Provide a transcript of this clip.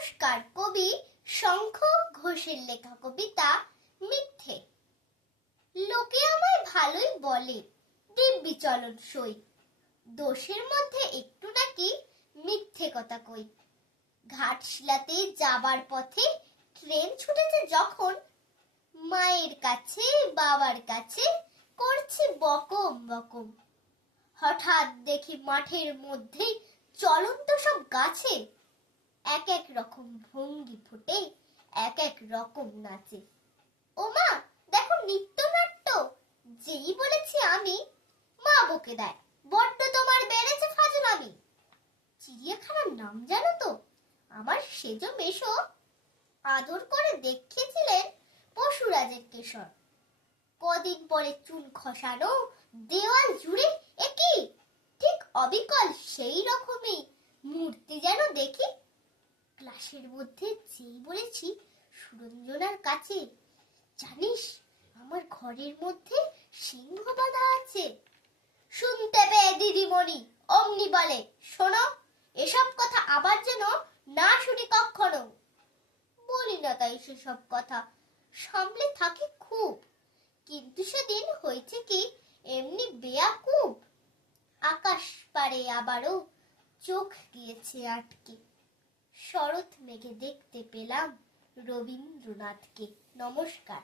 নমস্কার। কবি শঙ্খ ঘোষের লেখা কবিতা মিথ্যে। লোকে আমায় ভালোই বলে, দিব্যি চলন সই, দোষের মধ্যে একটু নাকি মিথ্যে কথা কই। ঘাটশিলাতে যাবার পথে ট্রেন ছুটেছে যখন, মায়ের কাছে বাবার কাছে করছি বকম বকম। হঠাৎ দেখি মাঠের মধ্যেই চলন্ত সব গাছে এক এক রকম ভঙ্গি ফুটে, এক এক রকম নাচে। ও মা, দেখো নৃত্যনাট্য। যেই বলেছি আমি, মা বকে দেয়, বড্ড তোমার বেড়েছে ফাজলামি। চিড়িয়াখানার নাম জানো তো? আমার সেজ মেশো আদর করে দেখিয়েছিলেন পশুরাজের কেশর। কদিন পরে চুন খসানো দেওয়াল জুড়ে একই ঠিক অবিকল সেই রকমই মূর্তি যেন দেখি। ক্লাসের মধ্যে যেই বলেছি সুরঞ্জনার কাছে, জানিস আমার ঘরের মধ্যে সিংহ বাঁধা আছে। শুনতে পেয়ে দিদিমণি অমনি বলে, শোনো, এসব কথা আবার যেন না শুনি কখনো। বলি না তাই সেসব কথা, সামলে থাকি খুব, কিন্তু সেদিন হয়েছে কি এমনি বেয়াকুব। আকাশ পারে আবারও চোখ গিয়েছে আটকে, শরৎ মেঘে দেখতে পেলাম রবীন্দ্রনাথকে। নমস্কার।